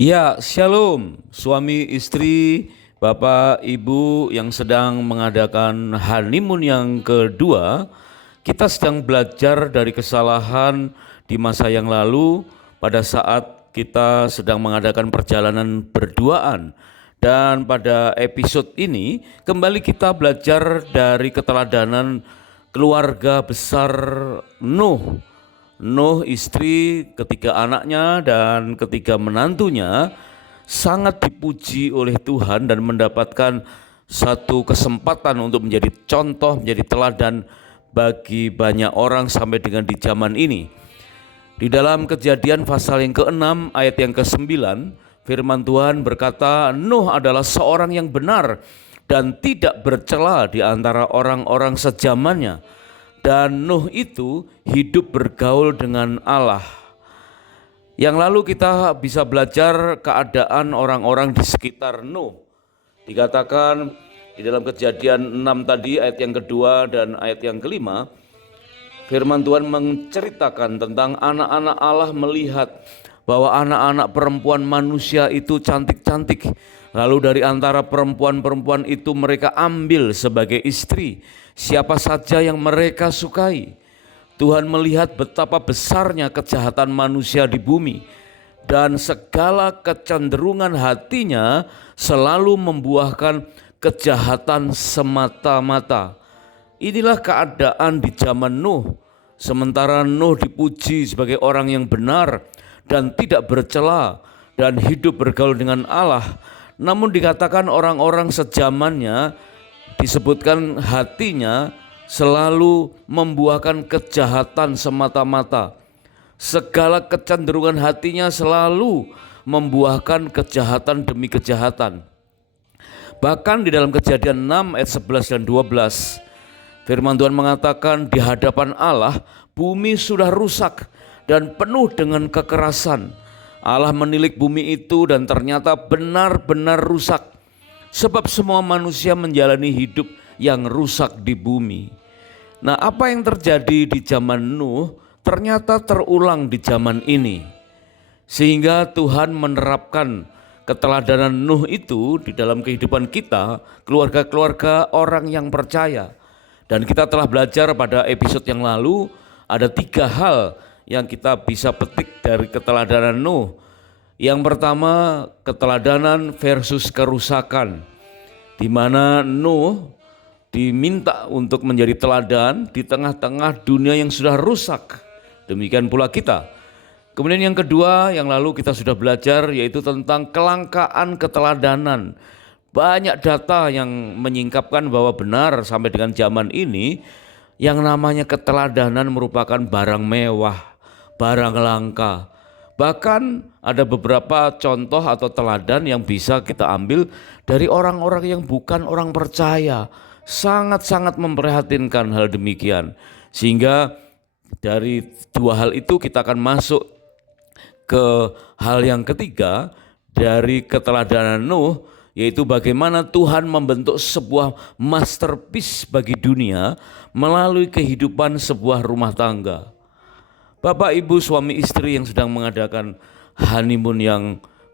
Ya, shalom, suami istri, bapak ibu yang sedang mengadakan honeymoon yang kedua. Kita sedang belajar dari kesalahan di masa yang lalu pada saat kita sedang mengadakan perjalanan berduaan. Dan pada episode ini kembali kita belajar dari keteladanan keluarga besar Nuh. Nuh, istri, ketiga anaknya dan ketiga menantunya sangat dipuji oleh Tuhan dan mendapatkan satu kesempatan untuk menjadi contoh, menjadi teladan bagi banyak orang sampai dengan di zaman ini. Di dalam Kejadian pasal yang ke-6 ayat yang ke-9, firman Tuhan berkata, Nuh adalah seorang yang benar dan tidak bercela di antara orang-orang sezamannya. Dan Nuh itu hidup bergaul dengan Allah. Yang lalu kita bisa belajar keadaan orang-orang di sekitar Nuh. Dikatakan di dalam Kejadian 6 tadi ayat yang kedua dan ayat yang kelima, firman Tuhan menceritakan tentang anak-anak Allah melihat bahwa anak-anak perempuan manusia itu cantik-cantik. Lalu dari antara perempuan-perempuan itu mereka ambil sebagai istri siapa saja yang mereka sukai. Tuhan melihat betapa besarnya kejahatan manusia di bumi dan segala kecenderungan hatinya selalu membuahkan kejahatan semata-mata. Inilah keadaan di zaman Nuh. Sementara Nuh dipuji sebagai orang yang benar dan tidak bercela dan hidup bergaul dengan Allah, namun dikatakan orang-orang sezamannya disebutkan hatinya selalu membuahkan kejahatan semata-mata. Segala kecenderungan hatinya selalu membuahkan kejahatan demi kejahatan. Bahkan di dalam Kejadian 6 ayat 11 dan 12, firman Tuhan mengatakan di hadapan Allah bumi sudah rusak dan penuh dengan kekerasan. Allah menilik bumi itu dan ternyata benar-benar rusak. Sebab semua manusia menjalani hidup yang rusak di bumi. Nah, apa yang terjadi di zaman Nuh ternyata terulang di zaman ini. Sehingga Tuhan menerapkan keteladanan Nuh itu di dalam kehidupan kita, keluarga-keluarga orang yang percaya. Dan kita telah belajar pada episode yang lalu ada 3 hal yang kita bisa petik dari keteladanan Nuh. Yang pertama, keteladanan versus kerusakan, di mana Nuh diminta untuk menjadi teladan di tengah-tengah dunia yang sudah rusak. Demikian pula kita. Kemudian yang kedua yang lalu kita sudah belajar yaitu tentang kelangkaan keteladanan. Banyak data yang menyingkapkan bahwa benar sampai dengan zaman ini yang namanya keteladanan merupakan barang mewah, barang langka. Bahkan ada beberapa contoh atau teladan yang bisa kita ambil dari orang-orang yang bukan orang percaya. Sangat-sangat memprihatinkan hal demikian. Sehingga dari 2 hal itu kita akan masuk ke hal yang ketiga dari keteladanan Nuh, yaitu bagaimana Tuhan membentuk sebuah masterpiece bagi dunia melalui kehidupan sebuah rumah tangga. Bapak, ibu, suami istri yang sedang mengadakan honeymoon yang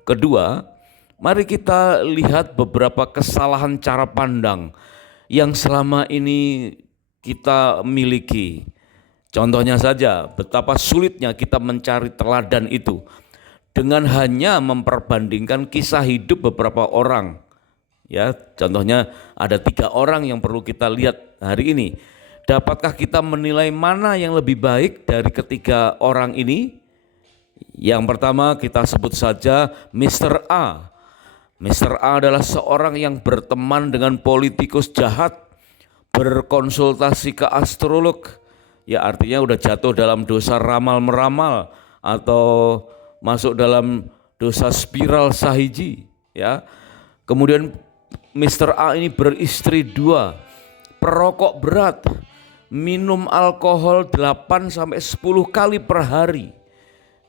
kedua, mari kita lihat beberapa kesalahan cara pandang yang selama ini kita miliki. Contohnya saja, betapa sulitnya kita mencari teladan itu dengan hanya memperbandingkan kisah hidup beberapa orang. Ya, contohnya ada 3 orang yang perlu kita lihat hari ini. Dapatkah kita menilai mana yang lebih baik dari ketiga orang ini? Yang pertama kita sebut saja Mr. A. Mr. A adalah seorang yang berteman dengan politikus jahat, berkonsultasi ke astrolog. Ya, artinya udah jatuh dalam dosa ramal-meramal atau masuk dalam dosa spiral sahiji. Ya. Kemudian Mr. A ini beristri 2, perokok berat, minum alkohol 8-10 kali per hari.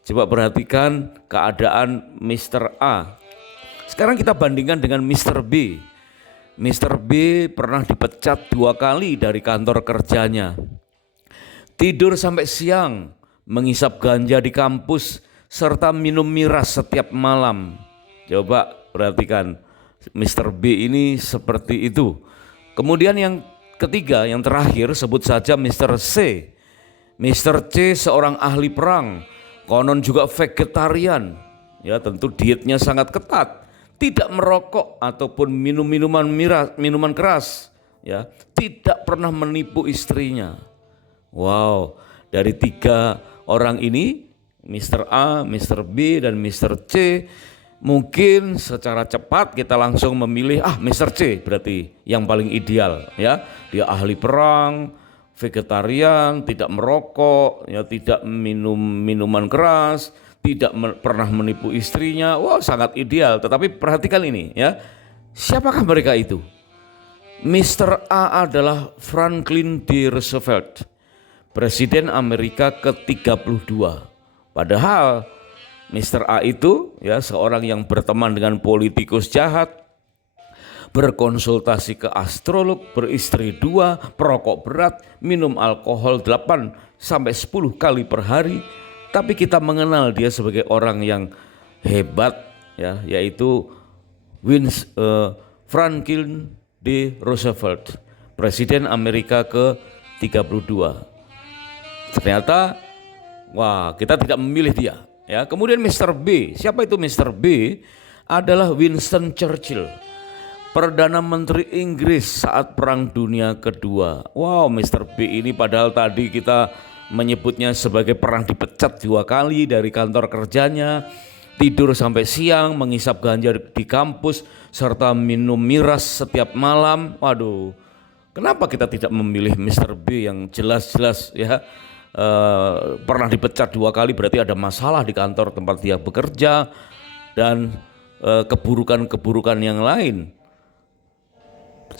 Coba perhatikan keadaan Mr. A. Sekarang kita bandingkan dengan Mr. B. Mr. B pernah dipecat 2 kali dari kantor kerjanya. Tidur sampai siang, menghisap ganja di kampus, serta minum miras setiap malam. Coba perhatikan, Mr. B ini seperti itu. Kemudian yang ketiga, yang terakhir, sebut saja Mr. C. Mr. C seorang ahli perang, konon juga vegetarian. Ya, tentu dietnya sangat ketat, tidak merokok ataupun minum minuman keras, ya, tidak pernah menipu istrinya. Wow, dari tiga orang ini, Mr. A, Mr. B, dan Mr. C, mungkin secara cepat kita langsung memilih Mr. C berarti yang paling ideal, ya. Dia ahli perang, vegetarian, tidak merokok, ya, tidak minum minuman keras, tidak pernah menipu istrinya. Wah, sangat ideal. Tetapi perhatikan ini, ya. Siapakah mereka itu? Mr. A adalah Franklin D. Roosevelt, Presiden Amerika ke-32. Padahal Mr. A itu, ya, seorang yang berteman dengan politikus jahat, berkonsultasi ke astrolog, beristri 2, perokok berat, minum alkohol 8-10 kali per hari. Tapi kita mengenal dia sebagai orang yang hebat, ya, yaitu Franklin D. Roosevelt, Presiden Amerika ke-32. Ternyata, kita tidak memilih dia. Ya, kemudian Mr. B, siapa itu Mr. B? Adalah Winston Churchill, Perdana Menteri Inggris saat Perang Dunia Kedua. Wow, Mr. B ini padahal tadi kita menyebutnya sebagai pernah dipecat 2 kali dari kantor kerjanya, tidur sampai siang, menghisap ganja di kampus, serta minum miras setiap malam. Waduh, kenapa kita tidak memilih Mr. B yang jelas-jelas, ya, pernah dipecat 2 kali, berarti ada masalah di kantor tempat dia bekerja, dan keburukan-keburukan yang lain.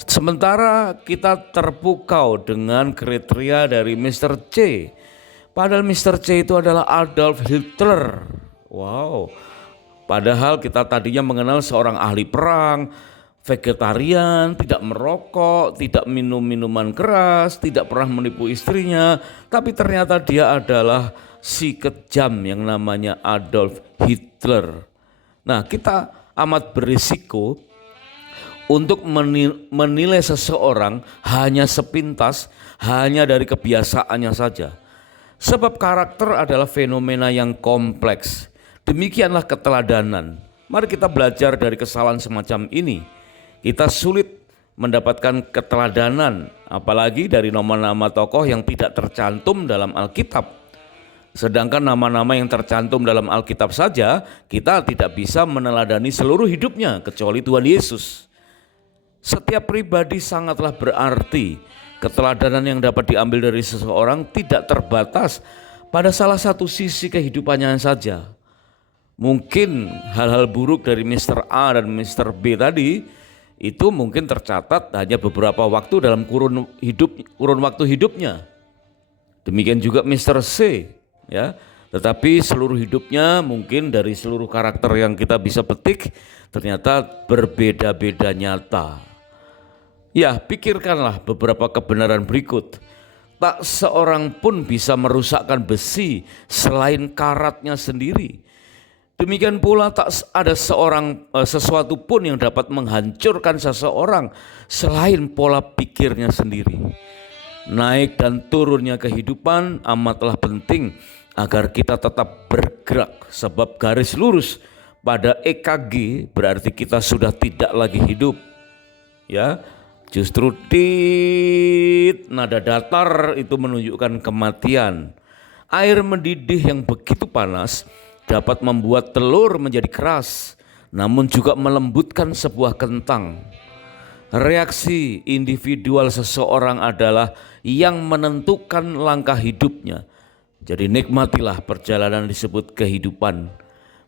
Sementara kita terpukau dengan kriteria dari Mr. C. Padahal Mr. C itu adalah Adolf Hitler. Wow. Padahal kita tadinya mengenal seorang ahli perang, vegetarian, tidak merokok, tidak minum minuman keras, tidak pernah menipu istrinya. Tapi ternyata dia adalah si kejam yang namanya Adolf Hitler. Nah, kita amat berisiko untuk menilai seseorang hanya sepintas, hanya dari kebiasaannya saja. Sebab karakter adalah fenomena yang kompleks. Demikianlah keteladanan. Mari kita belajar dari kesalahan semacam ini. Kita sulit mendapatkan keteladanan, apalagi dari nama-nama tokoh yang tidak tercantum dalam Alkitab. Sedangkan nama-nama yang tercantum dalam Alkitab saja, kita tidak bisa meneladani seluruh hidupnya kecuali Tuhan Yesus. Setiap pribadi sangatlah berarti. Keteladanan yang dapat diambil dari seseorang tidak terbatas pada salah satu sisi kehidupannya saja. Mungkin hal-hal buruk dari Mr. A dan Mr. B tadi itu mungkin tercatat hanya beberapa waktu dalam kurun waktu hidupnya. Demikian juga Mr. C, ya. Tetapi seluruh hidupnya mungkin dari seluruh karakter yang kita bisa petik ternyata berbeda-beda nyata. Ya, pikirkanlah beberapa kebenaran berikut. Tak seorang pun bisa merusakkan besi selain karatnya sendiri. Demikian pula tak ada sesuatu pun yang dapat menghancurkan seseorang selain pola pikirnya sendiri. Naik dan turunnya kehidupan amatlah penting agar kita tetap bergerak, sebab garis lurus pada EKG berarti kita sudah tidak lagi hidup. Ya, justru nada datar itu menunjukkan kematian. Air mendidih yang begitu panas dapat membuat telur menjadi keras, namun juga melembutkan sebuah kentang. Reaksi individual seseorang adalah yang menentukan langkah hidupnya. Jadi nikmatilah perjalanan disebut kehidupan.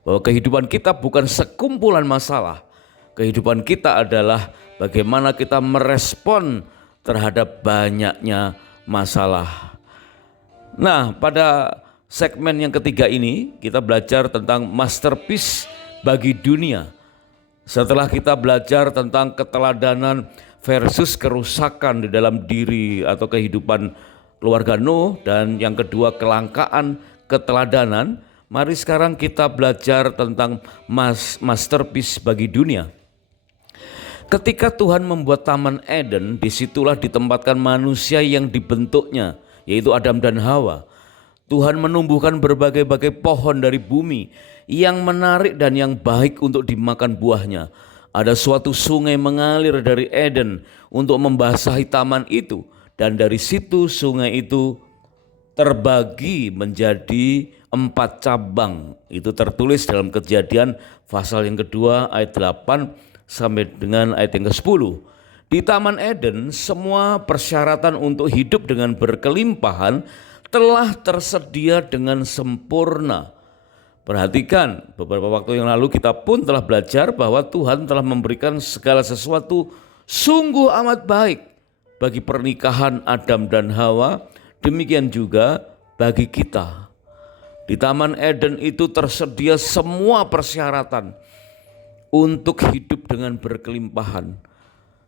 Bahwa kehidupan kita bukan sekumpulan masalah. Kehidupan kita adalah bagaimana kita merespon terhadap banyaknya masalah. Nah, pada segmen yang ketiga ini kita belajar tentang masterpiece bagi dunia. Setelah kita belajar tentang keteladanan versus kerusakan di dalam diri atau kehidupan keluarga Nuh, dan yang kedua kelangkaan keteladanan, Mari sekarang kita belajar tentang masterpiece bagi dunia. Ketika Tuhan membuat Taman Eden, disitulah ditempatkan manusia yang dibentuknya, yaitu Adam dan Hawa. Tuhan menumbuhkan berbagai-bagai pohon dari bumi yang menarik dan yang baik untuk dimakan buahnya. Ada suatu sungai mengalir dari Eden untuk membasahi taman itu, dan dari situ sungai itu terbagi menjadi 4 cabang. Itu tertulis dalam Kejadian pasal yang kedua ayat 8 sampai dengan ayat yang ke-10. Di Taman Eden semua persyaratan untuk hidup dengan berkelimpahan telah tersedia dengan sempurna. Perhatikan, beberapa waktu yang lalu kita pun telah belajar bahwa Tuhan telah memberikan segala sesuatu sungguh amat baik bagi pernikahan Adam dan Hawa, demikian juga bagi kita. Di Taman Eden itu tersedia semua persyaratan untuk hidup dengan berkelimpahan.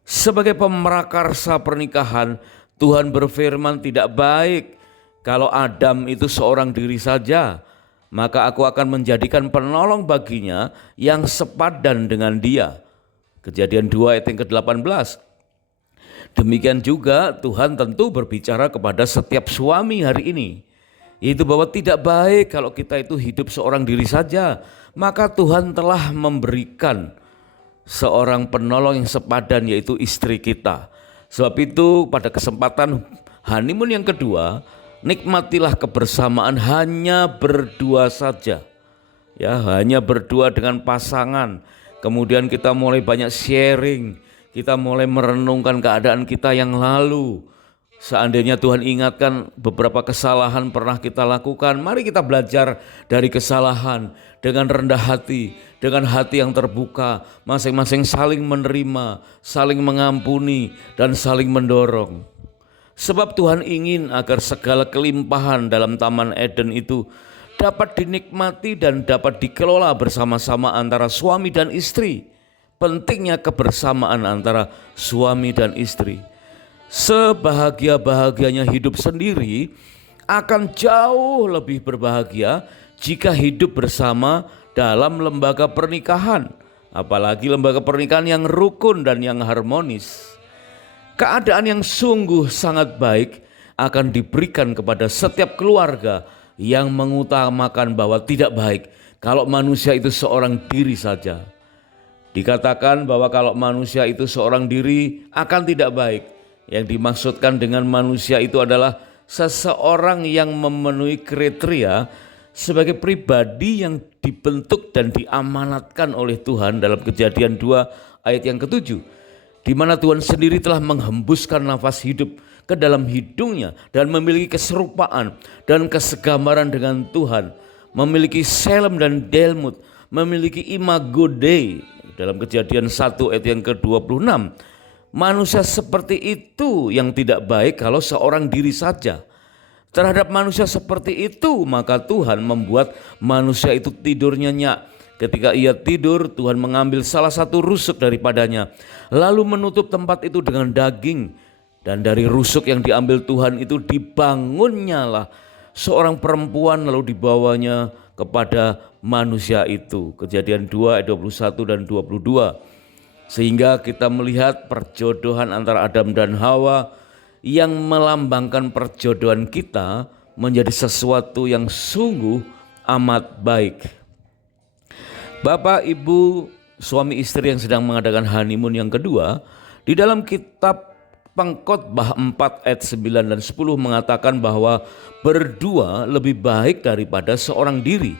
Sebagai pemrakarsa pernikahan, Tuhan berfirman, tidak baik kalau Adam itu seorang diri saja, maka aku akan menjadikan penolong baginya yang sepadan dengan dia. Kejadian 2 ayat yang ke-18. Demikian juga Tuhan tentu berbicara kepada setiap suami hari ini, yaitu bahwa tidak baik kalau kita itu hidup seorang diri saja. Maka Tuhan telah memberikan seorang penolong yang sepadan, yaitu istri kita. Sebab itu pada kesempatan honeymoon yang kedua, nikmatilah kebersamaan hanya berdua saja. Ya, hanya berdua dengan pasangan. Kemudian kita mulai banyak sharing, kita mulai merenungkan keadaan kita yang lalu. Seandainya Tuhan ingatkan beberapa kesalahan pernah kita lakukan, mari kita belajar dari kesalahan dengan rendah hati, dengan hati yang terbuka, masing-masing saling menerima, saling mengampuni, dan saling mendorong. Sebab Tuhan ingin agar segala kelimpahan dalam Taman Eden itu dapat dinikmati dan dapat dikelola bersama-sama antara suami dan istri. Pentingnya kebersamaan antara suami dan istri. Sebahagia-bahagianya hidup sendiri, akan jauh lebih berbahagia jika hidup bersama dalam lembaga pernikahan. Apalagi lembaga pernikahan yang rukun dan yang harmonis. Keadaan yang sungguh sangat baik akan diberikan kepada setiap keluarga yang mengutamakan bahwa tidak baik kalau manusia itu seorang diri saja. Dikatakan bahwa kalau manusia itu seorang diri akan tidak baik. Yang dimaksudkan dengan manusia itu adalah seseorang yang memenuhi kriteria sebagai pribadi yang dibentuk dan diamanatkan oleh Tuhan dalam Kejadian 2 ayat yang ke-7. Di mana Tuhan sendiri telah menghembuskan nafas hidup ke dalam hidungnya dan memiliki keserupaan dan kesegambaran dengan Tuhan, memiliki Selem dan Delmut, memiliki imago Dei dalam Kejadian 1 ayat yang ke-26. Manusia seperti itu yang tidak baik kalau seorang diri saja. Terhadap manusia seperti itu maka Tuhan membuat manusia itu tidur nyenyak. Ketika ia tidur, Tuhan mengambil salah satu rusuk daripadanya, lalu menutup tempat itu dengan daging. Dan dari rusuk yang diambil Tuhan itu dibangunnya lah seorang perempuan, lalu dibawanya kepada manusia itu. Kejadian 2 ayat 21 dan 22. Sehingga kita melihat perjodohan antara Adam dan Hawa yang melambangkan perjodohan kita menjadi sesuatu yang sungguh amat baik. Bapak, Ibu, suami istri yang sedang mengadakan honeymoon yang kedua, di dalam kitab Pengkhotbah 4 ayat 9 dan 10 mengatakan bahwa berdua lebih baik daripada seorang diri.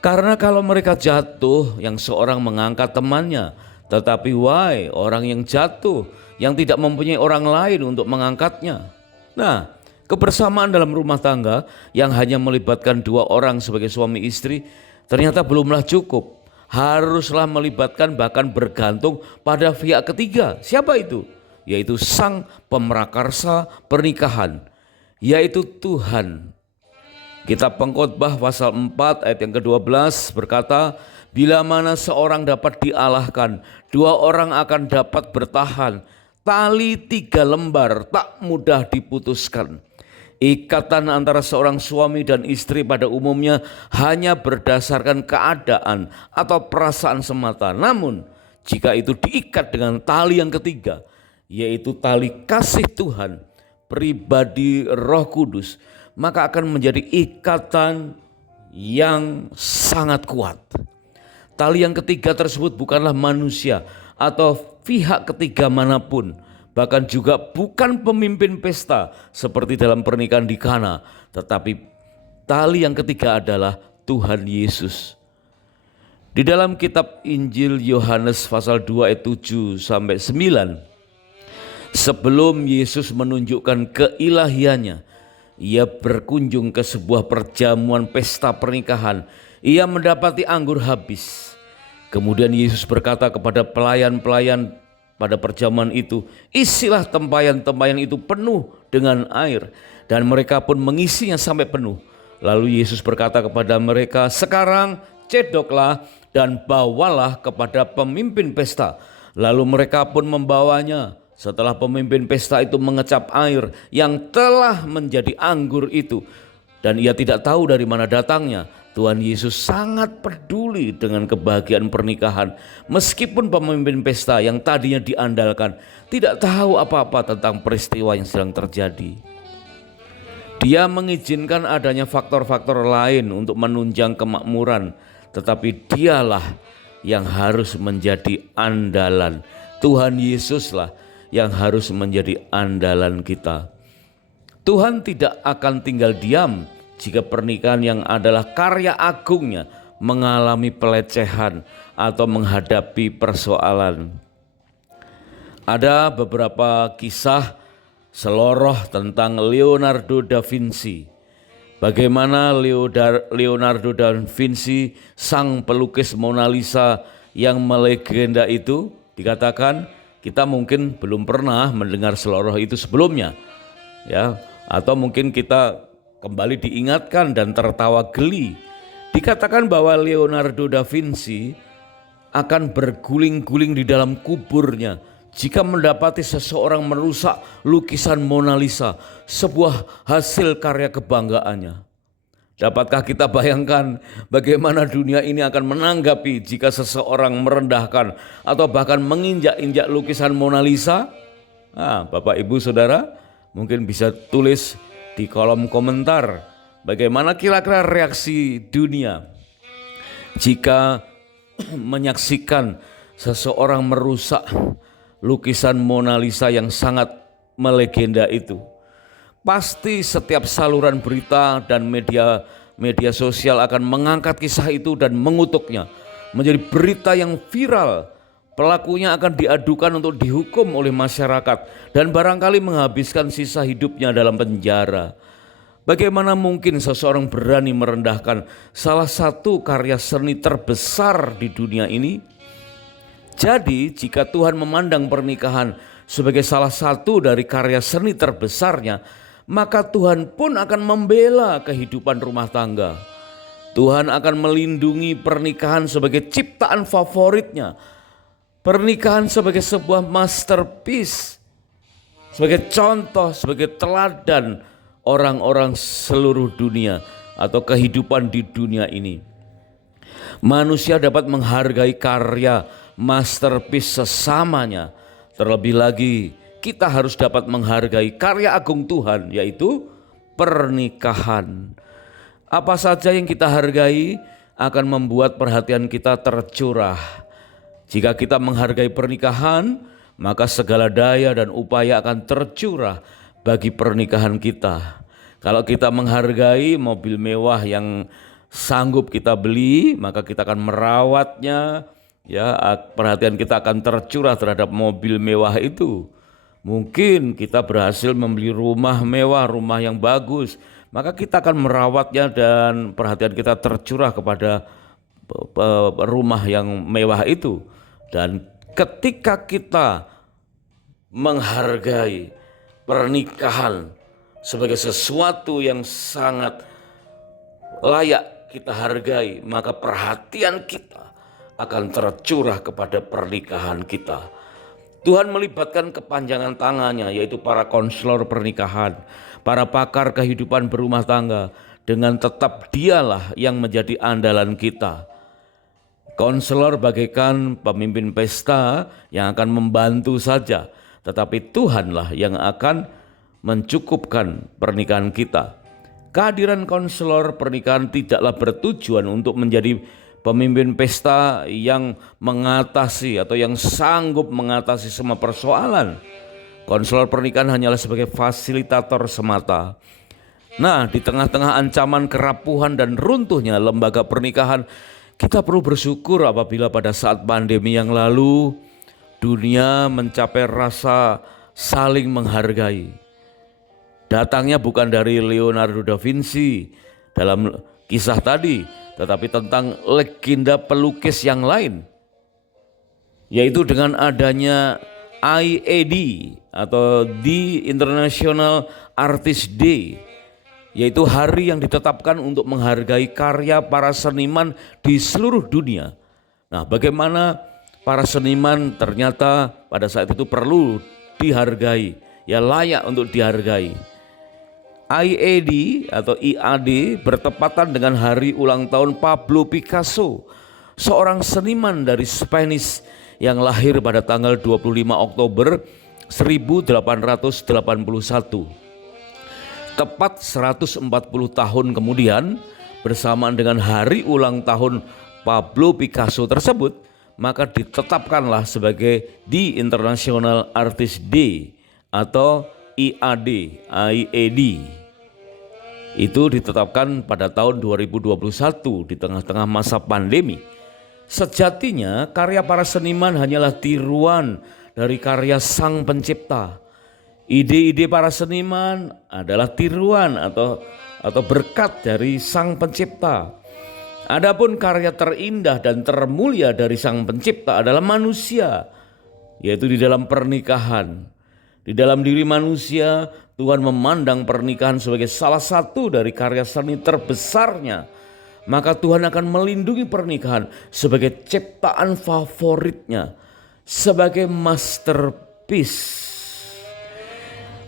Karena kalau mereka jatuh, yang seorang mengangkat temannya, tetapi wahai orang yang jatuh, yang tidak mempunyai orang lain untuk mengangkatnya. Nah, kebersamaan dalam rumah tangga yang hanya melibatkan 2 orang sebagai suami istri ternyata belumlah cukup, haruslah melibatkan bahkan bergantung pada pihak ketiga. Siapa itu? Yaitu sang pemrakarsa pernikahan, yaitu Tuhan. Kitab Pengkhotbah pasal 4 ayat yang ke-12 berkata, bila mana seorang dapat dialahkan, 2 orang akan dapat bertahan. Tali 3 lembar tak mudah diputuskan. Ikatan antara seorang suami dan istri pada umumnya hanya berdasarkan keadaan atau perasaan semata. Namun, jika itu diikat dengan tali yang ketiga, yaitu tali kasih Tuhan, pribadi Roh Kudus, maka akan menjadi ikatan yang sangat kuat. Tali yang ketiga tersebut bukanlah manusia atau pihak ketiga manapun, bahkan juga bukan pemimpin pesta seperti dalam pernikahan di Kana, tetapi tali yang ketiga adalah Tuhan Yesus. Di dalam kitab Injil Yohanes pasal 2 ayat 7 sampai 9, sebelum Yesus menunjukkan keilahiannya, ia berkunjung ke sebuah perjamuan pesta pernikahan. Ia mendapati anggur habis. Kemudian Yesus berkata kepada pelayan-pelayan pada perjamuan itu, isilah tempayan-tempayan itu penuh dengan air. Dan mereka pun mengisinya sampai penuh. Lalu Yesus berkata kepada mereka, sekarang cedoklah dan bawalah kepada pemimpin pesta. Lalu mereka pun membawanya. Setelah pemimpin pesta itu mengecap air yang telah menjadi anggur itu, dan ia tidak tahu dari mana datangnya, Tuhan Yesus sangat peduli dengan kebahagiaan pernikahan. Meskipun pemimpin pesta yang tadinya diandalkan tidak tahu apa-apa tentang peristiwa yang sedang terjadi. Dia mengizinkan adanya faktor-faktor lain untuk menunjang kemakmuran, tetapi dialah yang harus menjadi andalan. Tuhan Yesuslah yang harus menjadi andalan kita. Tuhan tidak akan tinggal diam jika pernikahan yang adalah karya agungnya mengalami pelecehan atau menghadapi persoalan. Ada beberapa kisah seloroh tentang Leonardo da Vinci. Bagaimana Leonardo da Vinci, sang pelukis Mona Lisa yang melegenda itu, dikatakan kita mungkin belum pernah mendengar seloroh itu sebelumnya, ya, atau mungkin kita kembali diingatkan dan tertawa geli. Dikatakan bahwa Leonardo da Vinci akan berguling-guling di dalam kuburnya jika mendapati seseorang merusak lukisan Mona Lisa, sebuah hasil karya kebanggaannya. Dapatkah kita bayangkan bagaimana dunia ini akan menanggapi jika seseorang merendahkan atau bahkan menginjak-injak lukisan Mona Lisa? Nah, Bapak Ibu Saudara mungkin bisa tulis di kolom komentar bagaimana kira-kira reaksi dunia jika menyaksikan seseorang merusak lukisan Mona Lisa yang sangat melegenda itu. Pasti setiap saluran berita dan media sosial akan mengangkat kisah itu dan mengutuknya menjadi berita yang viral. Pelakunya akan diadukan untuk dihukum oleh masyarakat dan barangkali menghabiskan sisa hidupnya dalam penjara. Bagaimana mungkin seseorang berani merendahkan salah satu karya seni terbesar di dunia ini? Jadi jika Tuhan memandang pernikahan sebagai salah satu dari karya seni terbesarnya, maka Tuhan pun akan membela kehidupan rumah tangga. Tuhan akan melindungi pernikahan sebagai ciptaan favoritnya. Pernikahan sebagai sebuah masterpiece, sebagai contoh, sebagai teladan orang-orang seluruh dunia atau kehidupan di dunia ini. Manusia dapat menghargai karya masterpiece sesamanya. Terlebih lagi kita harus dapat menghargai karya agung Tuhan, yaitu pernikahan. Apa saja yang kita hargai akan membuat perhatian kita tercurah. Jika kita menghargai pernikahan, maka segala daya dan upaya akan tercurah bagi pernikahan kita. Kalau kita menghargai mobil mewah yang sanggup kita beli, maka kita akan merawatnya, ya, perhatian kita akan tercurah terhadap mobil mewah itu. Mungkin kita berhasil membeli rumah mewah, rumah yang bagus, maka kita akan merawatnya dan perhatian kita tercurah kepada rumah yang mewah itu. Dan ketika kita menghargai pernikahan sebagai sesuatu yang sangat layak kita hargai, maka perhatian kita akan tercurah kepada pernikahan kita. Tuhan melibatkan kepanjangan tangannya, yaitu para konselor pernikahan, para pakar kehidupan berumah tangga, dengan tetap dialah yang menjadi andalan kita. Konselor bagaikan pemimpin pesta yang akan membantu saja, tetapi Tuhanlah yang akan mencukupkan pernikahan kita. Kehadiran konselor pernikahan tidaklah bertujuan untuk menjadi pemimpin pesta yang mengatasi atau yang sanggup mengatasi semua persoalan. Konselor pernikahan hanyalah sebagai fasilitator semata. Nah, di tengah-tengah ancaman kerapuhan dan runtuhnya lembaga pernikahan, kita perlu bersyukur apabila pada saat pandemi yang lalu dunia mencapai rasa saling menghargai. Datangnya bukan dari Leonardo da Vinci dalam kisah tadi, tetapi tentang legenda pelukis yang lain, yaitu dengan adanya IAD atau The International Artist Day, yaitu hari yang ditetapkan untuk menghargai karya para seniman di seluruh dunia. Nah, bagaimana para seniman ternyata pada saat itu perlu dihargai, ya layak untuk dihargai. IAD atau IAD bertepatan dengan hari ulang tahun Pablo Picasso, seorang seniman dari Spanish yang lahir pada tanggal 25 Oktober 1881. Tepat 140 tahun kemudian, bersamaan dengan hari ulang tahun Pablo Picasso tersebut, maka ditetapkanlah sebagai The International Artist Day atau IAD. Itu ditetapkan pada tahun 2021 di tengah-tengah masa pandemi. Sejatinya karya para seniman hanyalah tiruan dari karya Sang Pencipta. Ide-ide para seniman adalah tiruan atau berkat dari Sang Pencipta. Adapun karya terindah dan termulia dari Sang Pencipta adalah manusia, yaitu di dalam pernikahan. Di dalam diri manusia, Tuhan memandang pernikahan sebagai salah satu dari karya seni terbesarnya. Maka Tuhan akan melindungi pernikahan sebagai ciptaan favoritnya, sebagai masterpiece.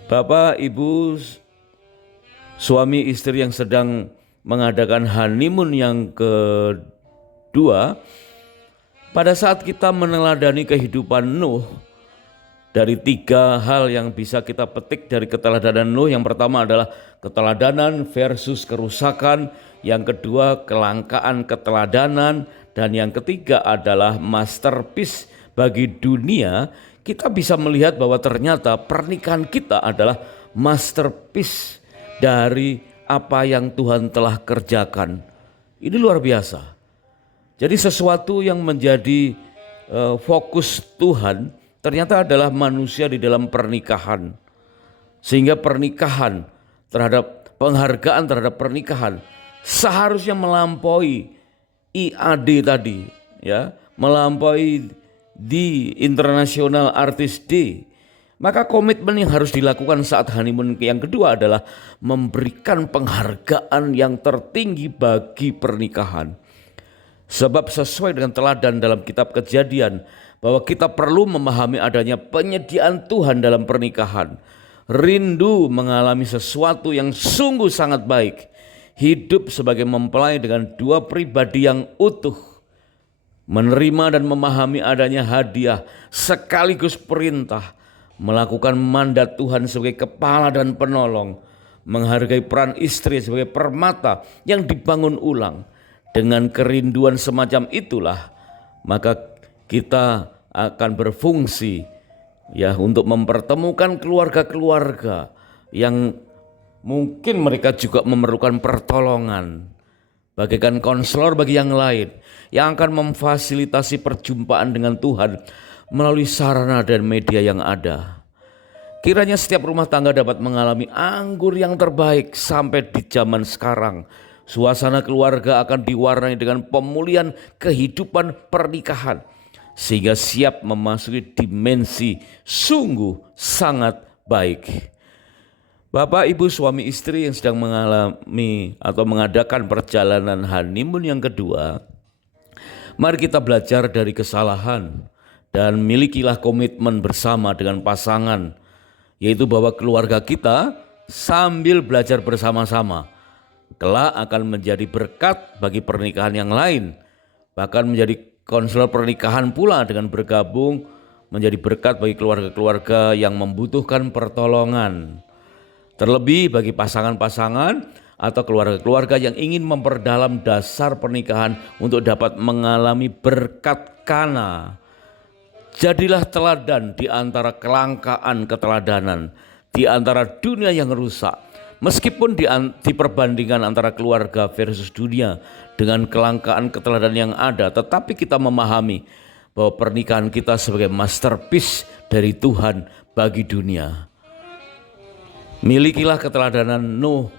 Bapak, Ibu, suami istri yang sedang mengadakan honeymoon yang kedua, pada saat kita meneladani kehidupan Nuh, dari 3 hal yang bisa kita petik dari keteladanan Nuh. Yang pertama adalah keteladanan versus kerusakan, yang kedua kelangkaan keteladanan, dan yang ketiga adalah masterpiece bagi dunia. Kita bisa melihat bahwa ternyata pernikahan kita adalah masterpiece dari apa yang Tuhan telah kerjakan. Ini luar biasa. Jadi sesuatu yang menjadi fokus Tuhan ternyata adalah manusia di dalam pernikahan. Sehingga pernikahan terhadap penghargaan terhadap pernikahan seharusnya melampaui IAD tadi, ya, melampaui di International Artist Day. Maka komitmen yang harus dilakukan saat honeymoon yang kedua adalah memberikan penghargaan yang tertinggi bagi pernikahan. Sebab sesuai dengan teladan dalam kitab Kejadian, bahwa kita perlu memahami adanya penyediaan Tuhan dalam pernikahan. Rindu mengalami sesuatu yang sungguh sangat baik. Hidup sebagai mempelai dengan 2 pribadi yang utuh. Menerima dan memahami adanya hadiah sekaligus perintah. Melakukan mandat Tuhan sebagai kepala dan penolong. Menghargai peran istri sebagai permata yang dibangun ulang. Dengan kerinduan semacam itulah, maka kita akan berfungsi, ya, untuk mempertemukan keluarga-keluarga yang mungkin mereka juga memerlukan pertolongan, bagaikan konselor bagi yang lain yang akan memfasilitasi perjumpaan dengan Tuhan melalui sarana dan media yang ada. Kiranya setiap rumah tangga dapat mengalami anggur yang terbaik sampai di zaman sekarang. Suasana keluarga akan diwarnai dengan pemulihan kehidupan pernikahan, sehingga siap memasuki dimensi sungguh sangat baik. Bapak, Ibu, suami istri yang sedang mengalami atau mengadakan perjalanan honeymoon yang kedua, mari kita belajar dari kesalahan dan milikilah komitmen bersama dengan pasangan, yaitu bahwa keluarga kita sambil belajar bersama-sama kelak akan menjadi berkat bagi pernikahan yang lain, bahkan menjadi konselor pernikahan pula dengan bergabung menjadi berkat bagi keluarga-keluarga yang membutuhkan pertolongan. Terlebih bagi pasangan-pasangan atau keluarga-keluarga yang ingin memperdalam dasar pernikahan untuk dapat mengalami berkat Kana. Jadilah teladan di antara kelangkaan keteladanan, di antara dunia yang rusak. Meskipun di perbandingan antara keluarga versus dunia dengan kelangkaan keteladanan yang ada, tetapi kita memahami bahwa pernikahan kita sebagai masterpiece dari Tuhan bagi dunia. Milikilah keteladanan Nuh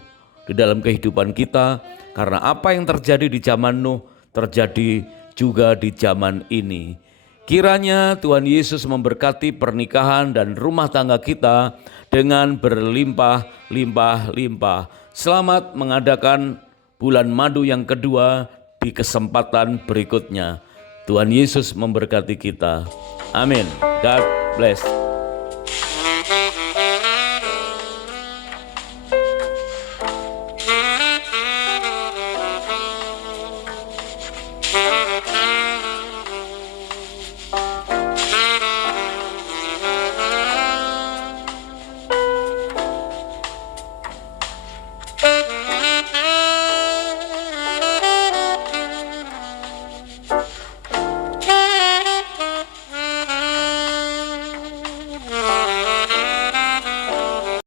di dalam kehidupan kita, karena apa yang terjadi di zaman Nuh terjadi juga di zaman ini. Kiranya Tuhan Yesus memberkati pernikahan dan rumah tangga kita dengan berlimpah-limpah. Selamat mengadakan bulan madu yang kedua di kesempatan berikutnya. Tuhan Yesus memberkati kita. Amin. God bless.